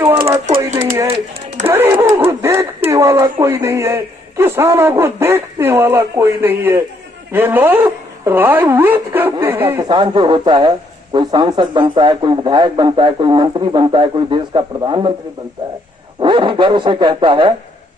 देखने वाला कोई नहीं है, गरीबों को देखने वाला कोई नहीं है, किसानों को देखने वाला कोई नहीं है। ये लोग राजनीति करते हैं। किसान जो होता है, कोई सांसद बनता है, कोई विधायक बनता है, कोई मंत्री बनता है, कोई देश का प्रधानमंत्री बनता है, वो भी गर्व से कहता है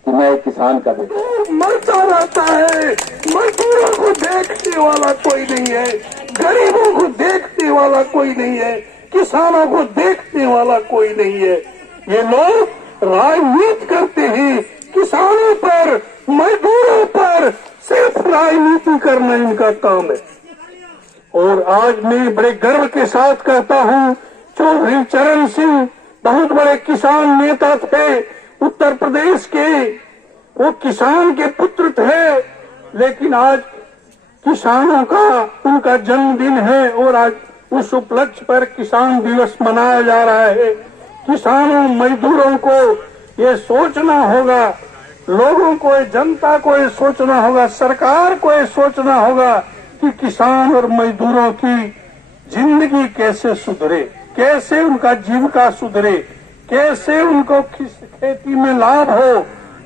कि मैं एक किसान का बेटा। मरता रहता है, मजदूरों को देखने वाला कोई नहीं है, गरीबों को देखने वाला कोई नहीं है, किसानों को देखने वाला कोई नहीं है। ये लोग राजनीति करते हैं, किसानों पर, मजदूरों पर सिर्फ राजनीति करना इनका काम है। और आज मैं बड़े गर्व के साथ कहता हूं, चौधरी चरण सिंह बहुत बड़े किसान नेता थे उत्तर प्रदेश के, वो किसान के पुत्र थे, लेकिन आज किसानों का उनका जन्मदिन है और आज उस उपलक्ष्य पर किसान दिवस मनाया जा रहा है। किसानों मजदूरों को ये सोचना होगा, लोगों को, जनता को ये सोचना होगा, सरकार को ये सोचना होगा कि किसान और मजदूरों की जिंदगी कैसे सुधरे, कैसे उनका जीविका सुधरे, कैसे उनको खेती में लाभ हो,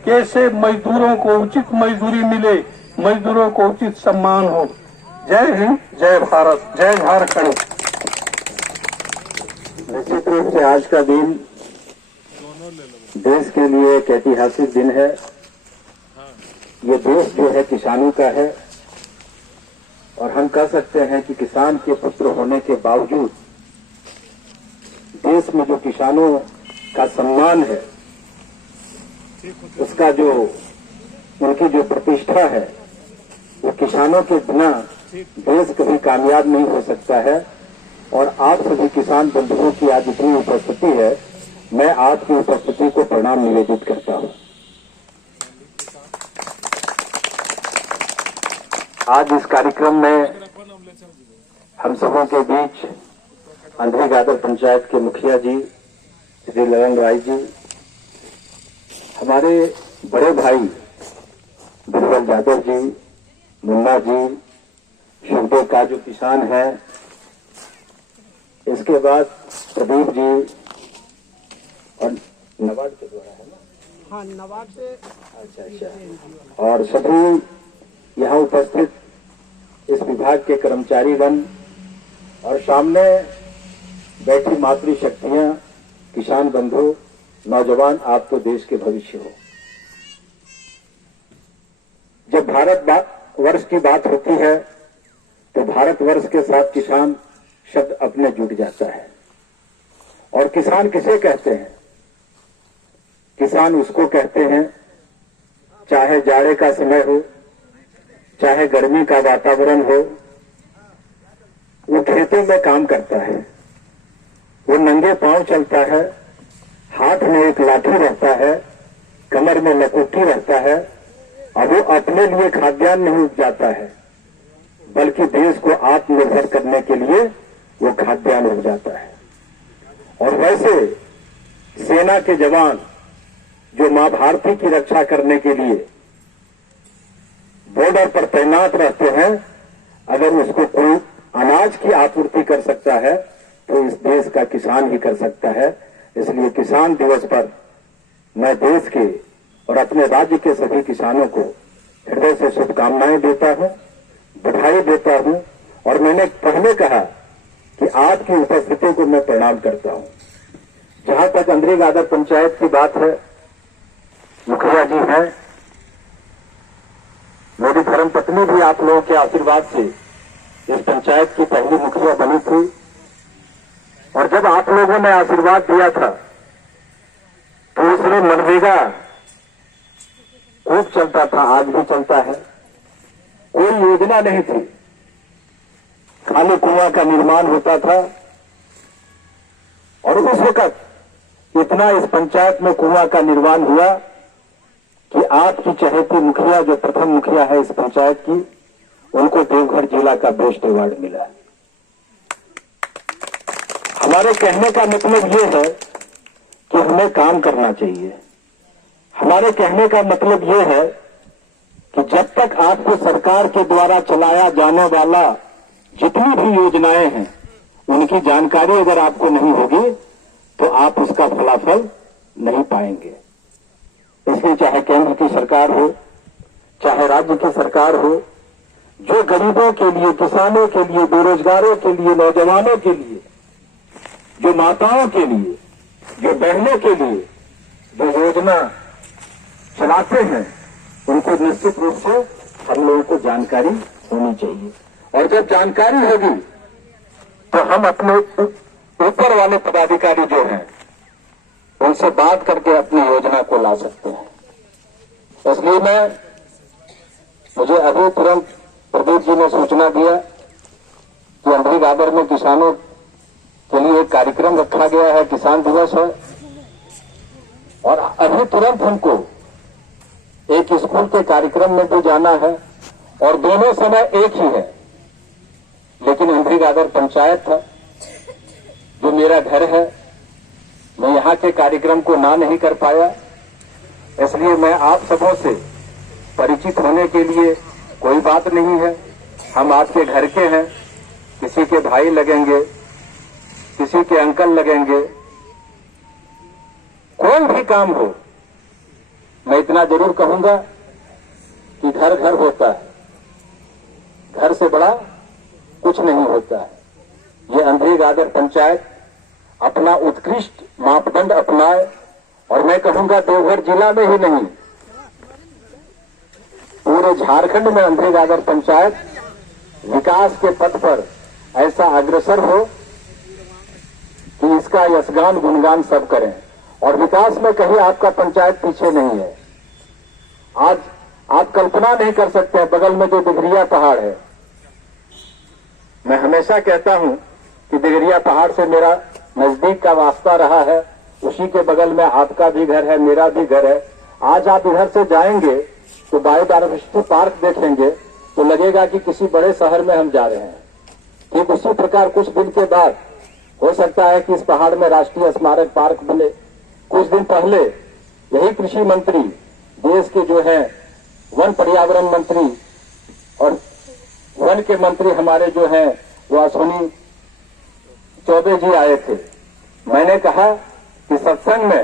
कैसे मजदूरों को उचित मजदूरी मिले, मजदूरों को उचित सम्मान हो। जय हिंद, जय भारत, जय झारखंड। निश्चित रूप से आज का दिन देश के लिए एक ऐतिहासिक दिन है। ये देश जो है किसानों का है और हम कह सकते हैं कि किसान के पुत्र होने के बावजूद देश में जो किसानों का सम्मान है, उसका जो उनकी जो प्रतिष्ठा है, वो किसानों के बिना देश कभी कामयाब नहीं हो सकता है। और आप सभी किसान बंधुओं की आज इतनी उपस्थिति है, मैं आपकी उपस्थिति को प्रणाम निवेदित करता हूं। आज इस कार्यक्रम में हम सबों के बीच अंधेरी गादर पंचायत के मुखिया जी श्री ललन राय जी, हमारे बड़े भाई बिरबल यादव जी, मुन्ना जी, शुभदेव का जो किसान है, इसके बाद प्रदीप जी और नवाड के द्वारा है ना? हाँ, नवाड से। अच्छा। और सभी यहाँ उपस्थित इस विभाग के कर्मचारीगण और सामने बैठी मातृशक्तियां, किसान बंधु, नौजवान, आप तो देश के भविष्य हो। जब भारतवर्ष की बात होती है तो भारतवर्ष के साथ किसान शब्द अपने जुड़ जाता है। और किसान किसे कहते हैं? किसान उसको कहते हैं, चाहे जाड़े का समय हो, चाहे गर्मी का वातावरण हो, वो खेतों में काम करता है, वो नंगे पांव चलता है, हाथ में एक लाठी रहता है, कमर में लकोटी रहता है, और वो अपने लिए खाद्यान्न नहीं उपजाता है, बल्कि देश को आत्मनिर्भर करने के लिए वो खाद्यान्न उपजाता है। और वैसे सेना के जवान जो मां भारती की रक्षा करने के लिए बॉर्डर पर तैनात रहते हैं, अगर उसको कोई अनाज की आपूर्ति कर सकता है तो इस देश का किसान ही कर सकता है। इसलिए किसान दिवस पर मैं देश के और अपने राज्य के सभी किसानों को हृदय से शुभकामनाएं देता हूं, बधाई देता हूं। और मैंने पहले कहा कि आपकी उपस्थिति को मैं प्रणाम करता हूं। जहां तक अंधेरी गादर पंचायत की बात है, मुखिया जी हैं, मेरी धर्मपत्नी भी आप लोगों के आशीर्वाद से इस पंचायत की पहली मुखिया बनी थी। और जब आप लोगों ने आशीर्वाद दिया था तो उसमें मनरेगा खूब चलता था, आज भी चलता है। कोई योजना नहीं थी, खाली कुआं का निर्माण होता था। और उस वक्त इतना इस पंचायत में कुआं का निर्माण हुआ कि आपकी चहेती मुखिया, जो प्रथम मुखिया है इस पंचायत की, उनको देवघर जिला का बेस्ट अवार्ड मिला। हमारे कहने का मतलब ये है कि हमें काम करना चाहिए। हमारे कहने का मतलब ये है कि जब तक आपको सरकार के द्वारा चलाया जाने वाला जितनी भी योजनाएं हैं, उनकी जानकारी अगर आपको नहीं होगी तो आप उसका फलाफल नहीं पाएंगे। इसलिए चाहे केंद्र की सरकार हो, चाहे राज्य की सरकार हो, जो गरीबों के लिए, किसानों के लिए, बेरोजगारों के लिए, नौजवानों के लिए, जो माताओं के लिए, जो बहनों के लिए जो योजना चलाते हैं, उनको निश्चित रूप से हम लोगों को जानकारी होनी चाहिए। और जब जानकारी होगी तो हम अपने ऊपर वाले पदाधिकारी जो हैं उनसे बात करके अपनी योजना को ला सकते हैं। इसलिए मुझे अभी तुरंत प्रदीप जी ने सूचना दिया कि अंधेरी गागर में किसानों के लिए एक कार्यक्रम रखा गया है, किसान दिवस है, और अभी तुरंत हमको एक स्कूल के कार्यक्रम में भी जाना है और दोनों समय एक ही है, लेकिन अंधेरी गागर पंचायत था जो मेरा घर है, मैं यहाँ के कार्यक्रम को ना नहीं कर पाया। इसलिए मैं आप सबों से परिचित होने के लिए कोई बात नहीं है, हम आपके घर के हैं, किसी के भाई लगेंगे, किसी के अंकल लगेंगे, कोई भी काम हो, मैं इतना जरूर कहूंगा कि घर घर होता है, घर से बड़ा कुछ नहीं होता है। ये अंधेरी गागर पंचायत अपना उत्कृष्ट मापदंड अपनाए, और मैं कहूंगा देवघर जिला में ही नहीं, पूरे झारखंड में अंधेरी गागर पंचायत विकास के पथ पर ऐसा अग्रसर हो कि इसका यशगान गुणगान सब करें। और विकास में कहीं आपका पंचायत पीछे नहीं है। आज आप कल्पना नहीं कर सकते हैं, बगल में जो दिघरिया पहाड़ है, मैं हमेशा कहता हूं कि दिघरिया पहाड़ से मेरा नजदीक का वास्ता रहा है, उसी के बगल में आपका भी घर है, मेरा भी घर है। आज आप इधर से जाएंगे तो बायोडायवर्सिटी पार्क देखेंगे तो लगेगा कि किसी बड़े शहर में हम जा रहे हैं। ठीक उसी प्रकार कुछ दिन के बाद हो सकता है कि इस पहाड़ में राष्ट्रीय स्मारक पार्क बने। कुछ दिन पहले यही कृषि मंत्री, देश के जो है वन पर्यावरण मंत्री और वन के मंत्री हमारे जो हैं वो अश्विनी चौबे जी आए थे। मैंने कहा कि सत्संग में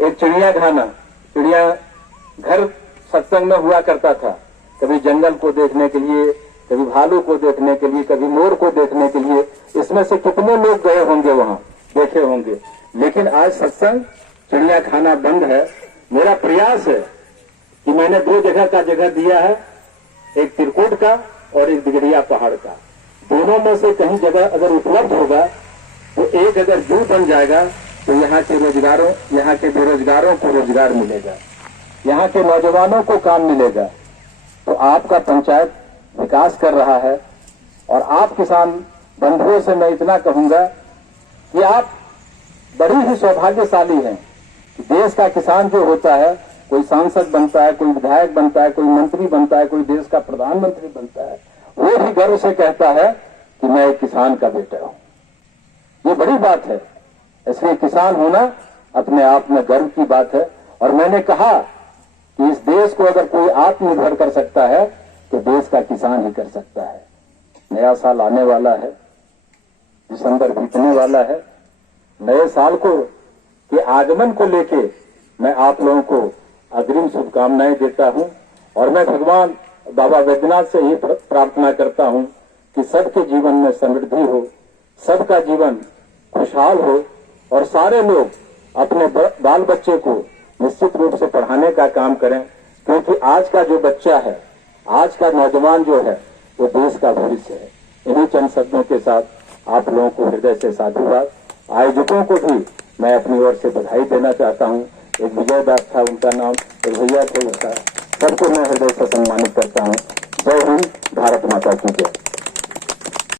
एक चिड़िया घर सत्संग में हुआ करता था, कभी जंगल को देखने के लिए, कभी भालू को देखने के लिए, कभी मोर को देखने के लिए। इसमें से कितने लोग गए होंगे वहां, देखे होंगे, लेकिन आज सत्संग चिड़िया खाना बंद है। मेरा प्रयास है कि मैंने दो जगह का जगह दिया है, एक तिरकोट का और एक दिघरिया पहाड़ का। दोनों में से कहीं जगह अगर उपलब्ध होगा तो एक अगर जू बन जाएगा तो यहाँ के बेरोजगारों को रोजगार मिलेगा, यहाँ के नौजवानों को काम मिलेगा। तो आपका पंचायत विकास कर रहा है। और आप किसान बंधुओं से मैं इतना कहूंगा कि आप बड़ी ही सौभाग्यशाली हैं कि देश का किसान जो होता है, कोई सांसद बनता है, कोई विधायक बनता है, कोई मंत्री बनता है, कोई देश का प्रधानमंत्री बनता है, वो भी गर्व से कहता है कि मैं एक किसान का बेटा हूं। ये बड़ी बात है। इसलिए किसान होना अपने आप में गर्व की बात है। और मैंने कहा कि इस देश को अगर कोई आत्मनिर्भर कर सकता है तो देश का किसान ही कर सकता है। नया साल आने वाला है, दिसंबर बीतने वाला है। नए साल को के आगमन को लेके मैं आप लोगों को अग्रिम शुभकामनाएं देता हूं। और मैं भगवान बाबा वैद्यनाथ से ही प्रार्थना करता हूं कि सबके जीवन में समृद्धि हो, सबका जीवन खुशहाल हो और सारे लोग अपने बाल बच्चे को निश्चित रूप से पढ़ाने का काम करें, क्योंकि आज का जो बच्चा है, आज का नौजवान जो है, वो देश का भविष्य है। इन्हीं चंद शब्दों के साथ आप लोगों को हृदय से साधुवाद। आयोजकों को भी मैं अपनी ओर से बधाई देना चाहता हूं। एक विजय दास था उनका नाम, एक भैया थे उनका, सबको मैं हृदय से सम्मानित करता हूं। जय हिंद, भारत माता की जय।